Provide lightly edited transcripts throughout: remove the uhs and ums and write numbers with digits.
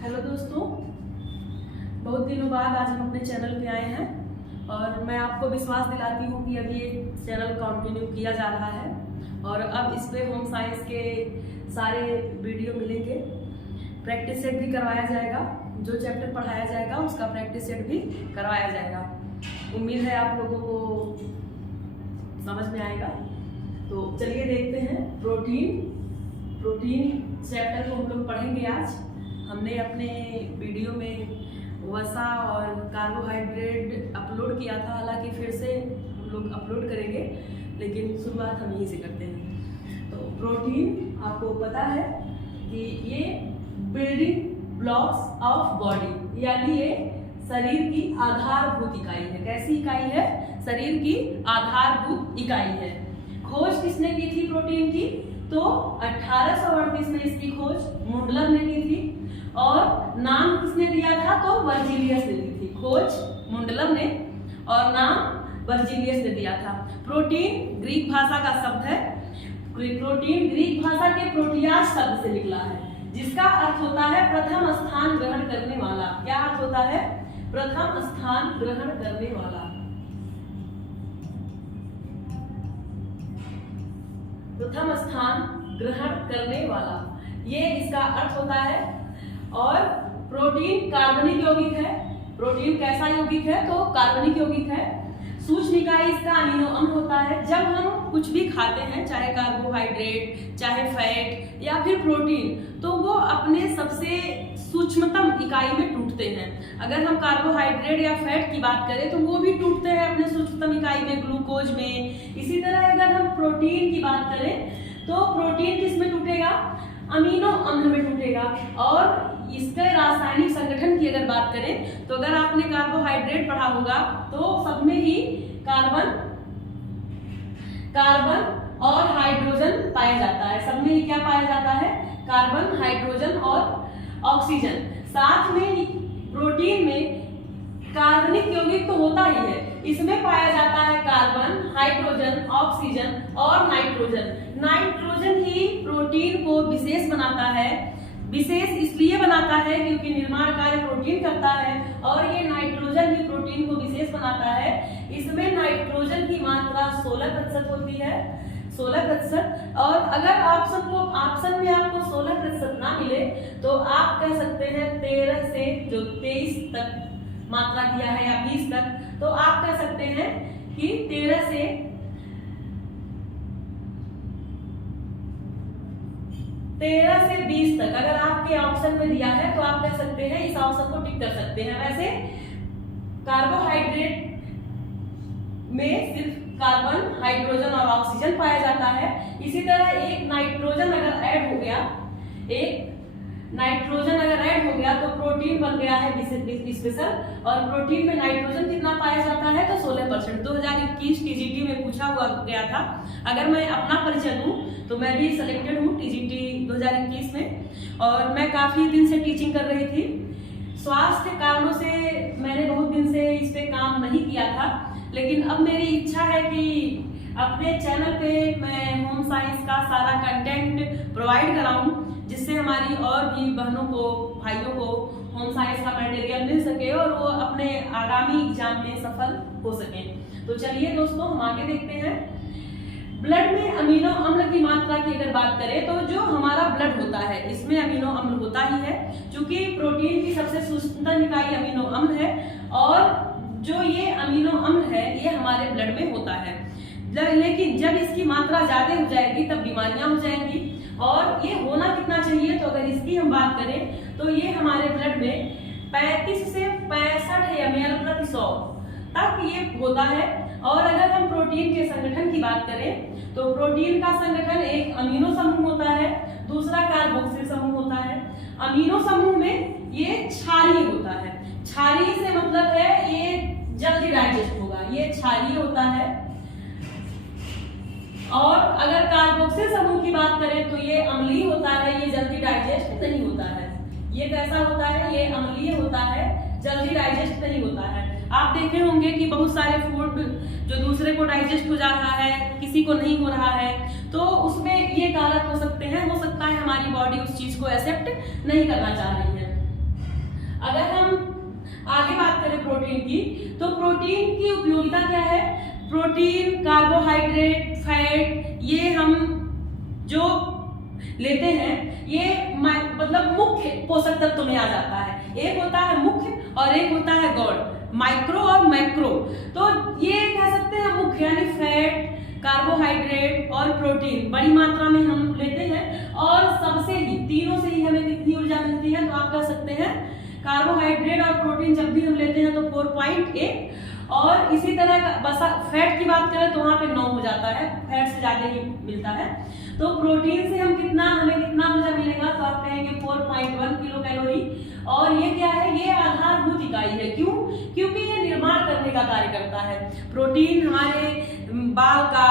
Hello दोस्तों, बहुत दिनों बाद आज हम अपने चैनल पे आए हैं और मैं आपको विश्वास दिलाती हूँ कि अब ये चैनल कंटिन्यू किया जा रहा है और अब इस पे होम साइंस के सारे वीडियो मिलेंगे। प्रैक्टिस सेट भी करवाया जाएगा, जो चैप्टर पढ़ाया जाएगा उसका प्रैक्टिस सेट भी करवाया जाएगा। उम्मीद है आप लोगों को समझ में आएगा। तो चलिए देखते हैं प्रोटीन चैप्टर को हम लोग पढ़ेंगे आज। हमने अपने वीडियो में वसा और कार्बोहाइड्रेट अपलोड किया था, हालांकि फिर से हम लोग अपलोड करेंगे, लेकिन शुरुआत हम यहीं से करते हैं। तो प्रोटीन आपको पता है कि ये बिल्डिंग ब्लॉक्स ऑफ बॉडी, यानी ये शरीर की आधारभूत इकाई है। कैसी इकाई है? शरीर की आधारभूत इकाई है। खोज किसने की थी प्रोटीन की? तो 1838 में इसकी खोज मुंडलर ने की थी और नाम किसने दिया था? तो वर्जीलियस ने दी थी। खोज मुंडलर ने और नाम वर्जीलियस ने दिया था। प्रोटीन ग्रीक भाषा का शब्द है। प्रोटीन ग्रीक भाषा के प्रोटियाज शब्द से निकला है, जिसका अर्थ होता है प्रथम स्थान ग्रहण करने वाला। क्या अर्थ होता है? प्रथम स्थान ग्रहण करने वाला। प्रथम स्थान ग्रहण करने वाला, ये इसका अर्थ होता है। और प्रोटीन कार्बनिक यौगिक है। प्रोटीन कैसा यौगिक है? तो कार्बनिक यौगिक है। सूक्ष्म इकाई इसका अमीनो अम्ल होता है। जब हम कुछ भी खाते हैं, चाहे कार्बोहाइड्रेट, चाहे फैट या फिर प्रोटीन, तो वो अपने सबसे सूक्ष्मतम इकाई में टूटते हैं। अगर हम कार्बोहाइड्रेट या फैट की बात करें तो वो भी टूटते हैं अपने सूक्ष्मतम इकाई में, ग्लूकोज में। इसी तरह अगर हम प्रोटीन की बात करें तो प्रोटीन किस में टूटेगा? अमीनो अम्ल में टूटेगा। और इसके रासायनिक संगठन की अगर बात करें तो अगर आपने कार्बोहाइड्रेट पढ़ा होगा तो सब में ही कार्बन और हाइड्रोजन पाया जाता है। सब में ही क्या पाया जाता है? कार्बन, हाइड्रोजन और ऑक्सीजन। साथ में प्रोटीन में कार्बनिक यौगिक तो होता ही है, इसमें पाया जाता है कार्बन, हाइड्रोजन, ऑक्सीजन और नाइट्रोजन। नाइट्रोजन ही प्रोटीन को विशेष बनाता है। विशेष इसलिए बनाता है क्योंकि निर्माण कार्य प्रोटीन करता है और ये नाइट्रोजन ही प्रोटीन को विशेष बनाता है। इसमें नाइट्रोजन की मात्रा 16% होती है, 16%। और अगर ऑप्शन में आपको 16% ना मिले तो आप कह सकते हैं 13 से जो 23 तक मात्रा दिया है या 20 तक, तो आप कह सकते हैं कि 13 से 20 तक अगर आपके ऑप्शन में दिया है तो आप कह सकते हैं, इस ऑप्शन को टिक कर सकते हैं। वैसे कार्बोहाइड्रेट में सिर्फ कार्बन, हाइड्रोजन और ऑक्सीजन पाया जाता है। इसी तरह एक नाइट्रोजन अगर ऐड हो गया तो प्रोटीन बन गया है स्पेशल। और प्रोटीन में नाइट्रोजन कितना पाया जाता है? तो 16%। 2021 टीजीटी में पूछा हुआ गया था। अगर मैं अपना परिचय दूं तो मैं भी सिलेक्टेड हूं टीजीटी 2021 में और मैं काफी दिन से टीचिंग कर रही थी। स्वास्थ्य कारणों से मैंने बहुत दिन से इस पे काम नहीं किया था, लेकिन अब मेरी इच्छा है कि अपने चैनल पे मैं होम साइंस का सारा कंटेंट प्रोवाइड कराऊं, जिससे हमारी और भी बहनों को, भाइयों को होम साइंस का मटेरियल मिल सके और वो अपने आगामी एग्जाम में सफल हो सके। तो चलिए दोस्तों, हम आगे देखते हैं। ब्लड में अमीनो अम्ल की मात्रा की अगर बात करें तो जो हमारा ब्लड होता है इसमें अमीनो अम्ल होता ही है, क्योंकि प्रोटीन की सबसे सूक्ष्मतम इकाई अमीनो अम्ल है और जो ये अमीनो अम्ल है ये हमारे ब्लड में होता है। लेकिन जब इसकी मात्रा ज्यादा हो जाएगी तब बीमारियां हो जाएंगी। और ये होना कितना चाहिए? तो अगर इसकी हम बात करें तो ये हमारे ब्लड में 35 से 65 ml प्रति 100 तक ये होता है। और अगर हम प्रोटीन के संगठन की बात करें तो प्रोटीन का संगठन एक अमीनो समूह होता है, दूसरा कार्बोक्सिल समूह होता है। अमीनो समूह में ये क्षारीय होता है। क्षारीय से मतलब है ये जल्दी डाइजेस्ट होगा, ये क्षारीय होता है। और अगर कार्बोक्सिल समूह की बात करें तो ये अम्लीय होता है, ये जल्दी डाइजेस्ट नहीं होता है। ये कैसा होता है? ये अम्लीय होता है, जल्दी डाइजेस्ट नहीं होता है। आप देखे होंगे कि बहुत सारे फूड जो दूसरे को डाइजेस्ट हो जा रहा है, किसी को नहीं हो रहा है, तो उसमें ये कारक हो सकते हैं। हो सकता है हमारी बॉडी उस चीज को एक्सेप्ट नहीं करना चाह रही है। अगर हम आगे बात करें प्रोटीन की, तो प्रोटीन की उपयोगिता क्या है? प्रोटीन, कार्बोहाइड्रेट, फैट, ये हम जो लेते हैं ये मतलब मुख्य पोषक तत्व में आ जाता है। एक होता है मुख्य और एक होता है गौण, माइक्रो और मैक्रो। तो ये कह सकते हैं मुख्य यानी फैट, कार्बोहाइड्रेट और प्रोटीन बड़ी मात्रा में हम लेते हैं, और सबसे ही तीनों से ही हमें कितनी ऊर्जा मिलती है? तो आप कह सकते हैं कार्बोहाइड्रेट और प्रोटीन जब भी हम लेते हैं तो 4.8, और इसी तरह फैट की बात करें तो वहां पे 9 हो जाता है, फैट से ज्यादा ही मिलता है। तो प्रोटीन से हमें कितना ऊर्जा मिलेगा? तो आप कहेंगे 4.1 किलो कैलोरी। और ये क्या है? ये आधारभूत इकाई है। क्यों? क्योंकि ये निर्माण करने का कार्य करता है। प्रोटीन हमारे बाल का,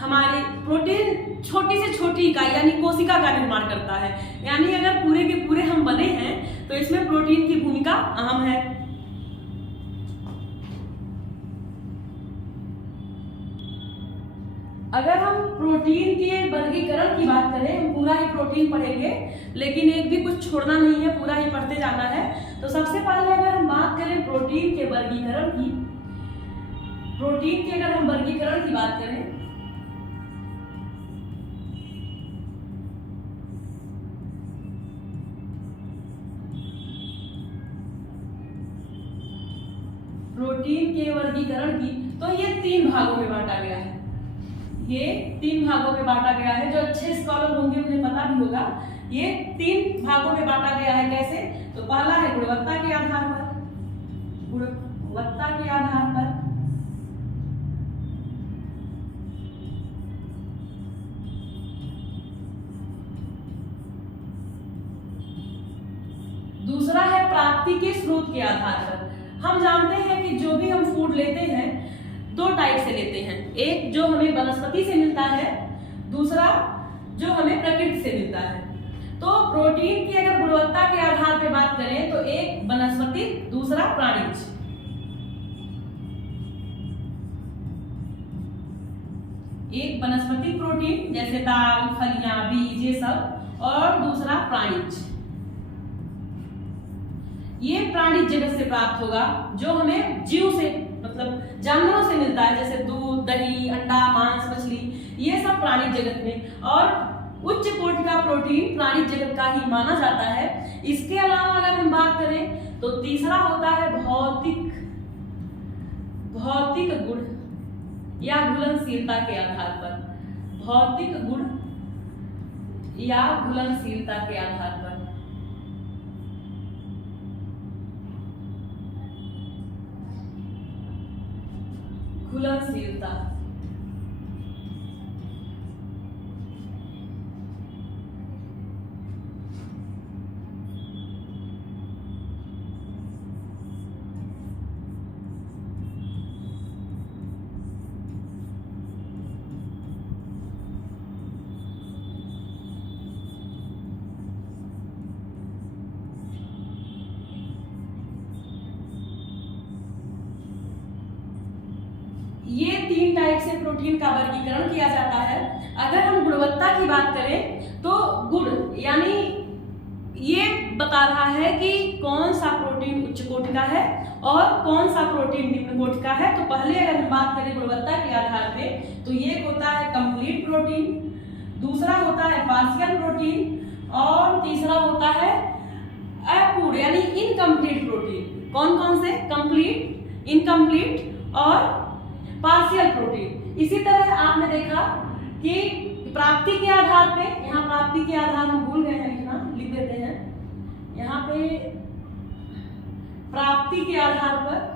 हमारे प्रोटीन छोटी से छोटी इकाई यानी कोशिका का निर्माण करता है। यानी अगर पूरे के पूरे हम बने हैं तो इसमें प्रोटीन की भूमिका अहम है। अगर हम प्रोटीन के वर्गीकरण की बात करें, हम पूरा ही प्रोटीन पढ़ेंगे, लेकिन एक भी कुछ छोड़ना नहीं है, पूरा ही पढ़ते जाना है। तो सबसे पहले अगर हम बात करें प्रोटीन के वर्गीकरण की, प्रोटीन के अगर हम वर्गीकरण की बात करें, प्रोटीन के वर्गीकरण की, तो ये 3 भागों में बांटा गया है। ये 3 भागों में बांटा गया है। जो अच्छे स्कॉलर होंगे उन्हें पता भी होगा। ये 3 भागों में बांटा गया है। कैसे? तो पहला है गुणवत्ता के आधार पर, गुणवत्ता के आधार पर। दूसरा है प्राप्ति के स्रोत के आधार पर। हम जानते हैं कि जो भी हम फूड लेते हैं 2 टाइप से लेते हैं, एक जो हमें वनस्पति से मिलता है, दूसरा जो हमें प्रकृति से मिलता है। तो प्रोटीन की अगर गुणवत्ता के आधार पर बात करें तो एक वनस्पति, दूसरा प्राणिज। एक वनस्पति प्रोटीन जैसे दाल, फलियां, बीज, ये सब, और दूसरा प्राणिज। ये प्राणिज जगत से प्राप्त होगा, जो हमें जीव से मतलब जानवरों से मिलता है, जैसे दूध, दही, अंडा, मांस, मछली, ये सब प्राणिज जगत में। और उच्च कोटि का प्रोटीन प्राणिज जगत का ही माना जाता है। इसके अलावा अगर हम बात करें तो तीसरा होता है भौतिक गुण या घुलनशीलता के आधार पर, भौतिक गुण या घुलनशीलता के आधार पर। घुलनशीलता, ये 3 टाइप से प्रोटीन का वर्गीकरण किया जाता है। अगर हम गुणवत्ता की बात करें तो गुण यानी ये बता रहा है कि कौन सा प्रोटीन उच्च कोटि का है और कौन सा प्रोटीन निम्न कोटि का है। तो पहले अगर हम बात करें गुणवत्ता के आधार पे तो ये होता है कंप्लीट प्रोटीन, दूसरा होता है पार्शियल प्रोटीन, और तीसरा होता है अपूर्ण यानी इनकम्प्लीट प्रोटीन। कौन कौन से? कंप्लीट, इनकम्प्लीट और पार्शियल प्रोटीन। इसी तरह आपने देखा कि प्राप्ति के आधार पे, यहाँ प्राप्ति के आधार हम भूल गए हैं लिखना, लिख देते हैं यहाँ पे। प्राप्ति के आधार पर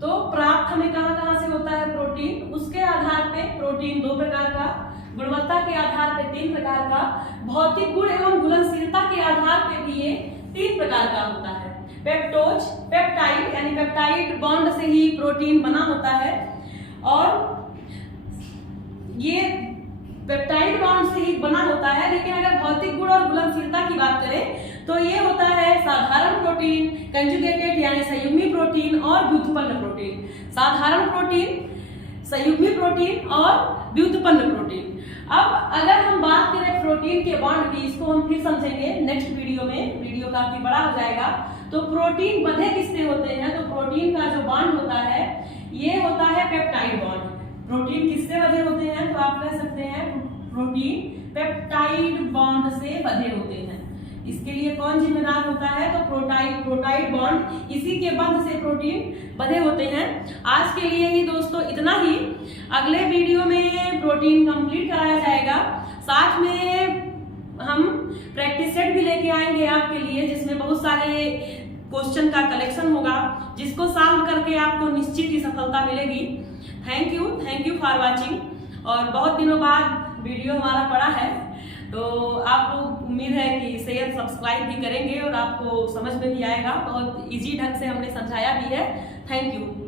तो प्राप्त हमें कहां से होता है? प्रोटीन। उसके आधार पे प्रोटीन 2 प्रकार का, गुणवत्ता के आधार पे 3 प्रकार का, भौतिक गुण एवं घुलनशीलता के आधार पे भी ये 3 प्रकार का होता है। पेप्टोज, पेप्टाइड यानी पेप्टाइड बॉन्ड से ही प्रोटीन बना होता है, और ये पेप्टाइड बॉन्ड से ही बना होता है, लेकिन अगर भौतिक गुण और घुलनशीलता की बात करें तो ये होता है साधारण प्रोटीन, कंजुगेटेड यानी संयुग्मी प्रोटीन और व्युत्पन्न प्रोटीन। साधारण प्रोटीन, संयुग्मी प्रोटीन और व्युत्पन्न प्रोटीन। अब अगर हम बात करें प्रोटीन के बॉन्ड की, इसको हम फिर समझेंगे नेक्स्ट वीडियो में, वीडियो काफी बड़ा हो जाएगा। तो प्रोटीन बंधे किससे होते हैं, तो प्रोटीन का जो बॉन्ड होता है ये होता है पेप्टाइड बॉन्ड। प्रोटीन किससे बंधे होते हैं, तो आप कह सकते हैं प्रोटीन पेप्टाइड बॉन्ड से बंधे होते हैं। इसके लिए कौन जिम्मेदार होता है, तो प्रोटाइड बॉन्ड, इसी के बंध से प्रोटीन बंधे होते हैं। आज के लिए ही दोस्तों इतना ही। अगले वीडियो में प्रोटीन कंप्लीट कराया जाएगा, साथ में हम प्रैक्टिस सेट भी लेके आएंगे आपके लिए, जिसमें बहुत सारे क्वेश्चन का कलेक्शन होगा, जिसको सॉल्व करके आपको निश्चित ही सफलता मिलेगी। Thank you for watching. और बहुत दिनों बाद वीडियो हमारा पड़ा है, तो आप लोग उम्मीद है कि शेयर सब्सक्राइब भी करेंगे और आपको समझ में भी आएगा। बहुत इजी ढंग से हमने समझाया भी है। Thank you.